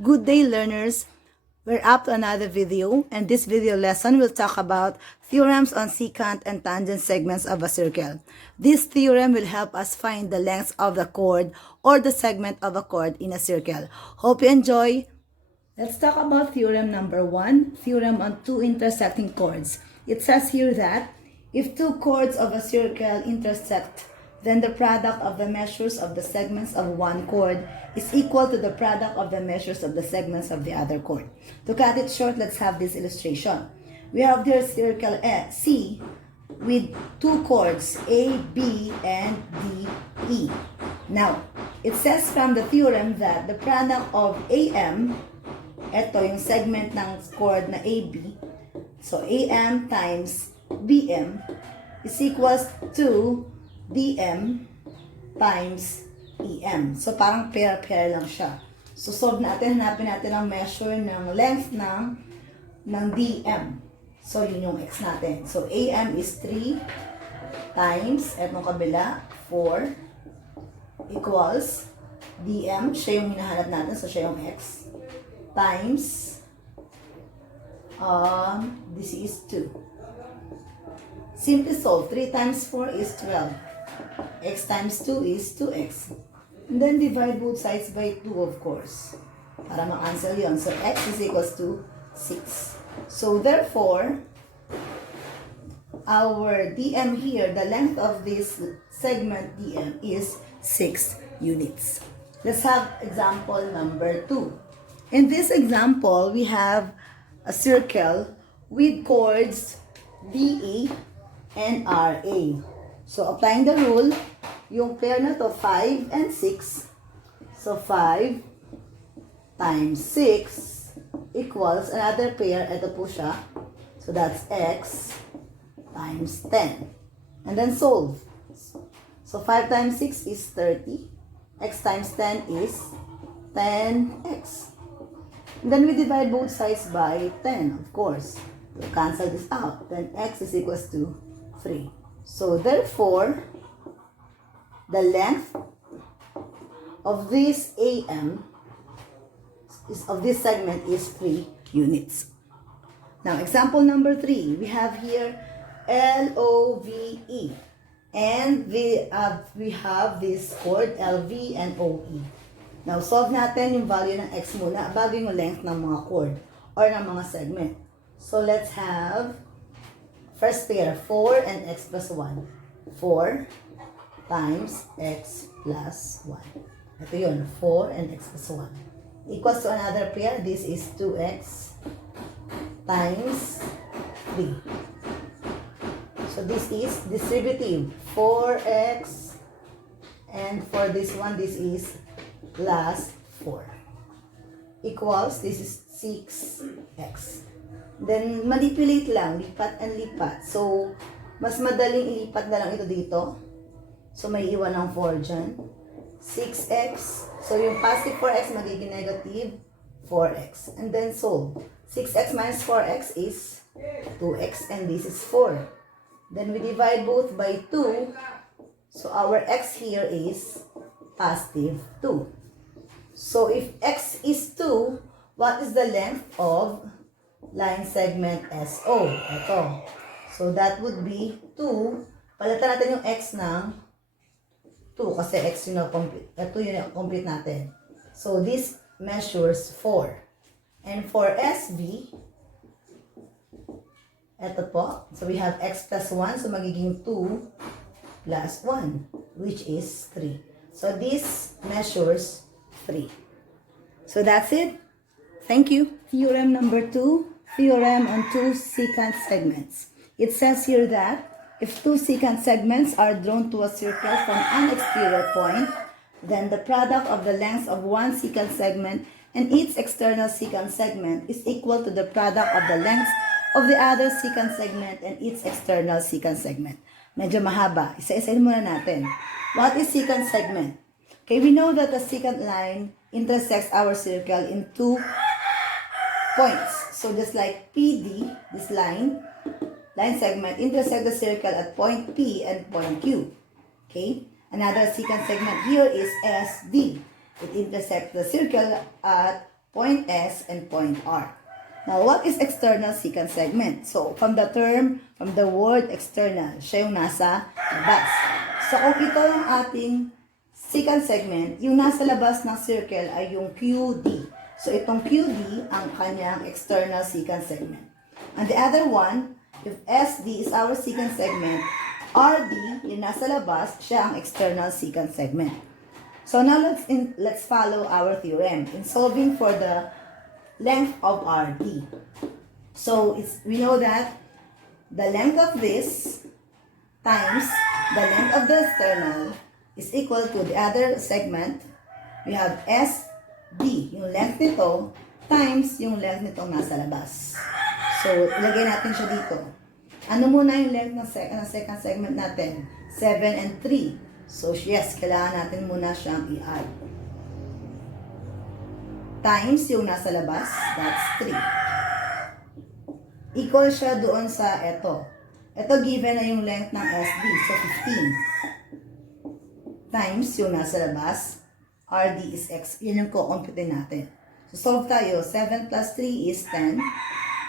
Good day, learners. We're up to another video, and this video lesson will talk about theorems on secant and tangent segments of a circle. This theorem will help us find the length of the chord or the segment of a chord in a circle. Hope you enjoy. Let's talk about theorem number 1, theorem on two intersecting chords. It says here that if two chords of a circle intersect, then the product of the measures of the segments of one chord is equal to the product of the measures of the segments of the other chord. To cut it short, let's have this illustration. We have here circle C with two chords A, B, and D, E. Now, it says from the theorem that the product of AM, ito yung segment ng chord na AB, so AM times BM is equals to DM times EM. So, parang pair-pair lang siya. So, solve natin, hanapin natin ang measure ng length ng DM. So, yun yung X natin. So, AM is 3 times, etong kabila, 4 equals DM, siya yung hinahanap natin, so siya yung X, times, this is 2. Simply solve. 3 times 4 is 12. X times 2 is 2x. And then divide both sides by 2, of course. Para ma-cancel yun. So, x is equals to 6. So, therefore, our DM here, the length of this segment DM is 6 units. Let's have example number 2. In this example, we have a circle with chords DE and RA. So, applying the rule, yung pair na to, 5 and 6. So, 5 times 6 equals another pair, ito po siya. So, that's x times 10. And then solve. So, 5 times 6 is 30. X times 10 is 10x. And then we divide both sides by 10, of course. To cancel this out, then x is equals to 3. So, therefore, the length of this AM of this segment is 3 units. Now, example number 3, we have here LOVE, and we have this chord LV and OE. Now, solve natin yung value ng X muna bago yung length ng mga chord or ng mga segment. So, let's have first pair, 4 and x plus 1. 4 times x plus 1. Ito yun, 4 and x plus 1. Equals to another pair. This is 2x times 3. So, this is distributive. 4x, and for this one, this is plus 4. Equals, this is 6x. Then, manipulate lang, lipat and lipat. So, mas madaling ilipat na lang ito dito. So, may iwan ng 4 dyan. 6x. So, yung positive 4x magiging negative 4x. And then, solve. 6x minus 4x is 2x, and this is 4. Then, we divide both by 2. So, our x here is positive 2. So, if x is 2, what is the length of line segment SO? Ito. So, that would be 2. Palitan natin yung x ng 2 kasi x yun na complete. Ito yun na complete natin. So, this measures 4. And for SB, ito po. So, we have x plus 1. So, magiging 2 plus 1, which is 3. So, this measures 3. So, that's it. Thank you. Theorem number 2. Theorem on two secant segments. It says here that if two secant segments are drawn to a circle from an exterior point, then the product of the lengths of one secant segment and its external secant segment is equal to the product of the lengths of the other secant segment and its external secant segment. Medyo mahaba. Isa-isahin muna natin. What is secant segment? Okay, we know that the secant line intersects our circle in two points. So, just like PD, this line segment intersect the circle at point P and point Q. Okay? Another secant segment here is SD. It intersects the circle at point S, and point R. Now, what is external secant segment? So, from the word external, siya yung nasa labas. So, kung ito yung ating secant segment, yung nasa labas ng circle ay yung QD. So, itong QD ang kanyang external secant segment. And the other one, if SD is our secant segment, RD, yung nasa labas, siya ang external secant segment. So now let's follow our theorem in solving for the length of RD. So we know that the length of this times the length of the external is equal to the other segment. We have SD, yung length nito, times yung length nitong nasa labas. So ilagay natin siya dito. Ano muna yung length ng second segment natin? 7 and 3. So, yes, kailangan natin muna siyang i-add. Times yung nasa labas, that's 3. Equal siya doon sa ito. Ito given na yung length ng SD, so 15. Times yung nasa labas, RD is X. Yun yung co-compute natin. So, solve tayo. 7 plus 3 is 10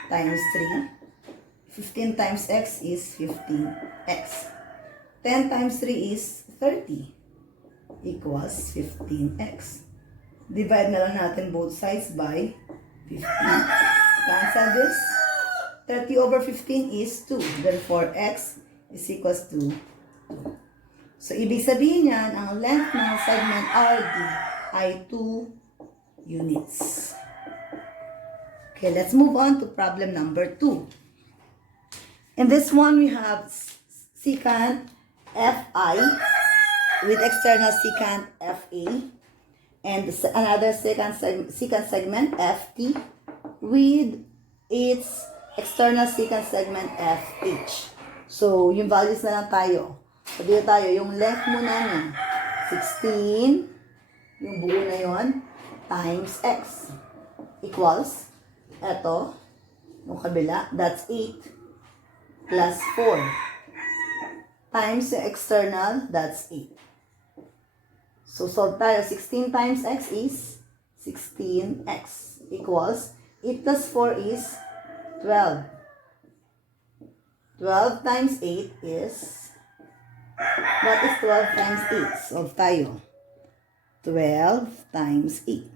times 3. 15 times x is 15x. 10 times 3 is 30 equals 15x. Divide na lang natin both sides by 15. Cancel this. 30 over 15 is 2. Therefore, x is equals to 2. So, ibig sabihin yan, ang length ng segment RD ay 2 units. Okay, let's move on to problem number 2. In this one, we have secant FI with external secant FA and another secant segment FT with its external secant segment FH. So, yung values na lang tayo. So, dito tayo, yung length muna niya, 16, yung buo na yon times x equals, eto, yung kabila, that's 8. Plus 4 times the external, that's 8. So, solve tayo. 16 times x is 16x equals 8 plus 4 is 12. 12 times 8 is, what is 12 times 8? Solve tayo. 12 times 8.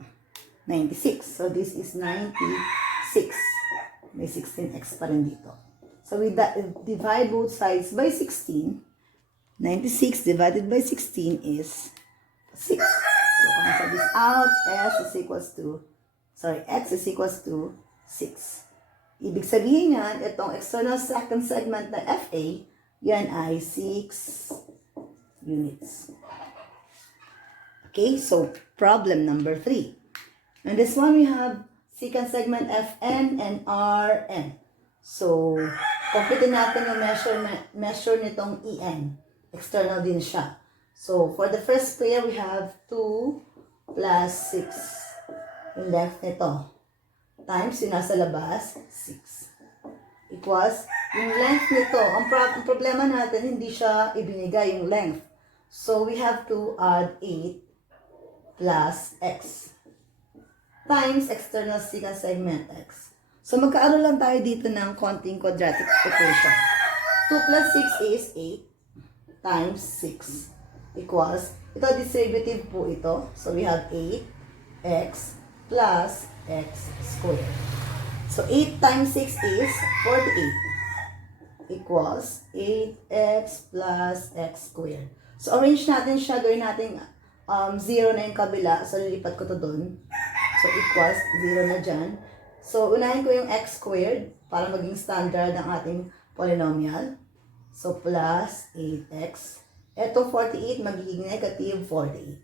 96. So, this is 96. May 16x pa rin dito. So, we divide both sides by 16. 96 divided by 16 is 6. So, cancel this out. X is equals to 6. Ibig sabihin yan, itong external second segment na FA, yan ay 6 units. Okay, so problem number 3. And this one we have secant segment FN and RN. So, compute natin yung measure nitong EN. External din siya. So, for the first pair, we have 2 plus 6. Yung length nito. Times yung nasa labas, 6. Equals, yung length nito, ang problema natin, hindi siya ibinigay yung length. So, we have to add 8 plus x. Times external secant segment x. So, magkaroon lang tayo dito ng konting quadratic equation. 2 plus 6 is 8 times 6 equals, ito derivative po ito. So, we have 8x plus x squared. So, 8 times 6 is 48 equals 8x plus x squared. So, arrange natin siya, gawin natin 0 na yung kabila. So, lilipat ko to doon. So, equals 0 na dyan. So, unahin ko yung x squared para maging standard ng ating polynomial. So, plus 8x. Etong 48 magiging negative 48.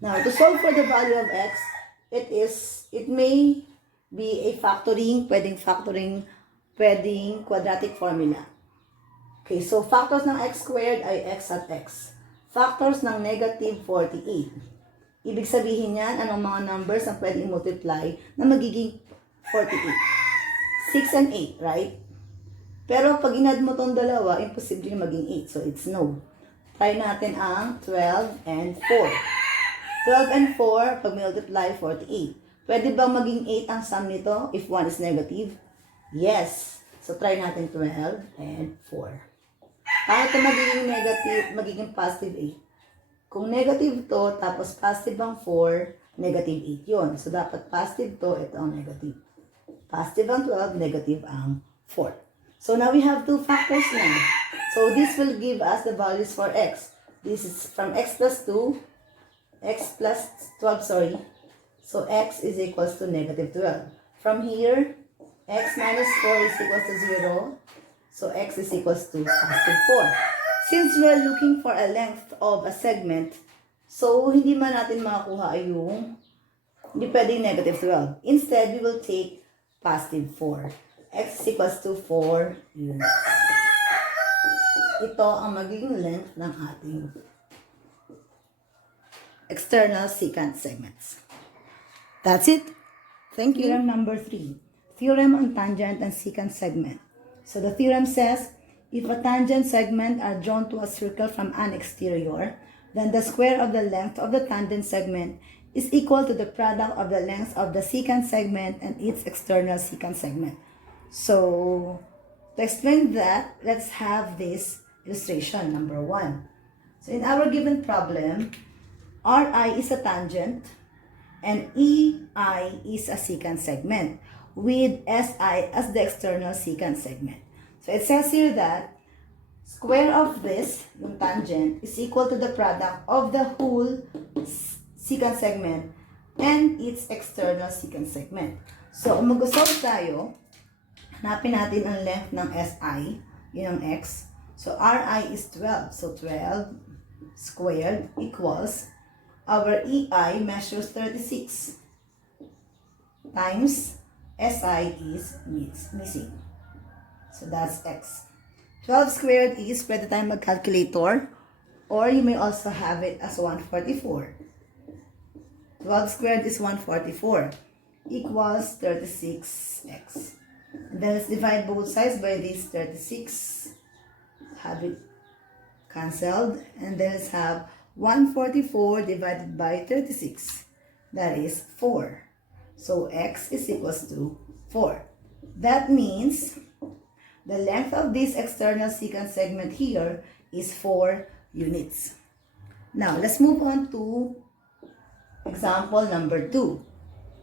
Now, to solve for the value of x, it may be a factoring, pwedeng quadratic formula. Okay, so factors ng x squared ay x at x. Factors ng negative 48. Ibig sabihin yan, anong mga numbers ang pwedeng multiply na magiging 48. 6 and 8, right? Pero pag inad mo tong dalawa, imposible maging 8. So, it's no. Try natin ang 12 and 4. 12 and 4, pag multiply, 48. Pwede bang maging 8 ang sum nito if 1 is negative? Yes. So, try natin 12 and 4. Paano ito magiging negative, magiging positive 8? Kung negative to, tapos positive ang 4, negative 8 yun. So, dapat positive to, ito ang negative. Positive ang 12, negative ang 4. So, now we have two factors now. So, this will give us the values for x. This is from x plus 2, x plus 12, sorry. So, x is equals to negative 12. From here, x minus 4 is equals to 0. So, x is equals to positive 4. Since we're looking for a length of a segment, so, hindi man natin makakuha yung, hindi pwedeng negative 12. Instead, we will take positive 4. X is equals to 4 units. Ito ang magiging length ng ating external secant segments. That's it. Thank you. Theorem number 3. Theorem on tangent and secant segment. So the theorem says, if a tangent segment are drawn to a circle from an exterior, then the square of the length of the tangent segment is equal to the product of the length of the secant segment and its external secant segment. So, to explain that, let's have this illustration, number 1. So, in our given problem, RI is a tangent and EI is a secant segment with SI as the external secant segment. So, it says here that square of this, yung tangent, is equal to the product of the whole secant segment and its external secant segment. So, kung mag-solve tayo, hanapin natin ang length ng SI, yun ang x. So, RI is 12. So, 12 squared equals, our EI measures 36 times SI is missing. So, that's x. 12 squared is, pwede tayong mag-calculator, or you may also have it as 144. 12 squared is 144 equals 36x. And then let's divide both sides by this 36. Have it cancelled. And then let's have 144 divided by 36. That is 4. So x is equals to 4. That means the length of this external secant segment here is 4 units. Now, let's move on to example number 2.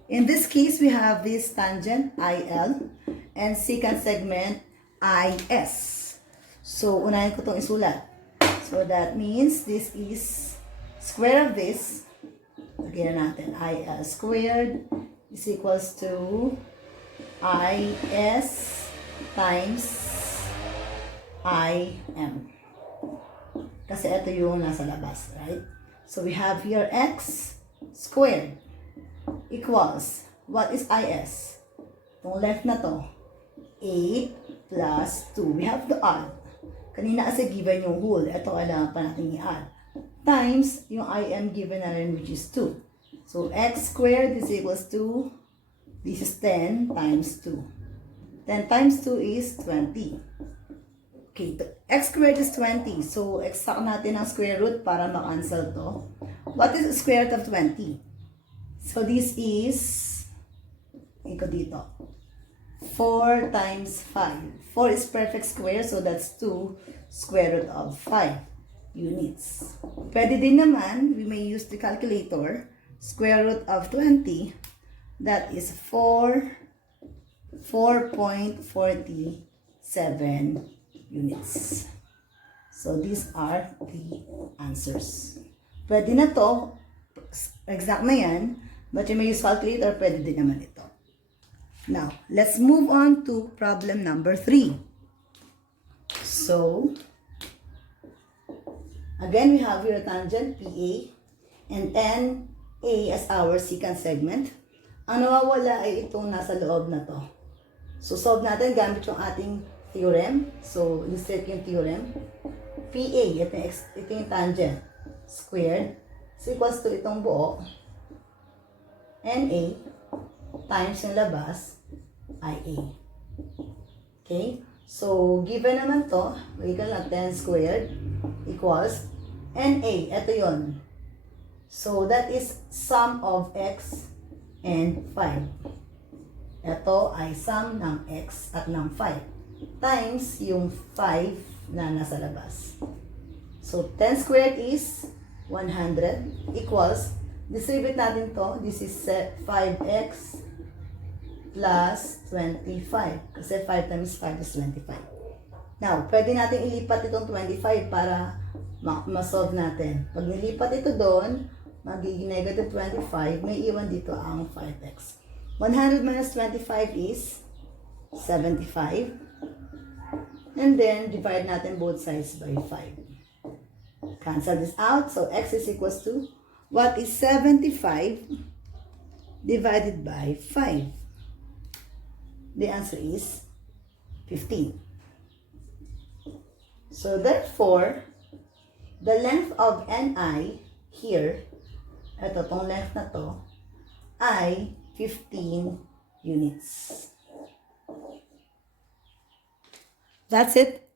In this case, we have this tangent IL and secant segment IS. So, unahin ko itong isulat. So, that means this is square of this. Lagyan natin. IL squared is equals to IS times IM. Kasi ito yung nasa labas, right? So, we have here x squared equals, what is IS? Itong left na to, 8 plus 2. We have to add. Kanina kasi given yung whole. Ito kailangan pa natin i-add. Times yung IM given na rin, which is 2. So, x squared is equals to, this is 10 times 2. 10 times 2 is 20. Okay, x squared is 20. So, exact natin ang square root para ma-cancel to. What is the square root of 20? So, this is, iko dito, 4 times 5. 4 is perfect square, so that's 2 square root of 5 units. Pwede din naman, we may use the calculator, square root of 20, that is 4.47 units. So, these are the answers. Pwede na to, exact na yan, but you may use calculator, pwede din naman ito. Now, let's move on to problem number 3. So, again, we have here a tangent, PA, and NA as our secant segment. Ang nawawala ay itong nasa loob na to. So, solve natin gamit yung ating theorem. So, insert yung theorem. PA, ito yung tangent, squared, is equals to itong buo, NA times yung labas, IA. Okay? So, given naman to, equal na 10 squared equals NA. Ito yun. So, that is sum of X and 5. Ito ay sum ng x at ng 5 times yung 5 na nasa labas. So, 10 squared is 100 equals, distribute natin to, this is 5x plus 25. Kasi 5 times 5 is 25. Now, pwede natin ilipat itong 25 para ma-solve natin. Pag nilipat ito doon, magiging negative 25, may iwan dito ang 5x. 100 minus 25 is 75. And then, divide natin both sides by 5. Cancel this out. So, x is equals to, what is 75 divided by 5? The answer is 15. So, therefore, the length of NI here, ito, tong length na to, ay 15 units. That's it.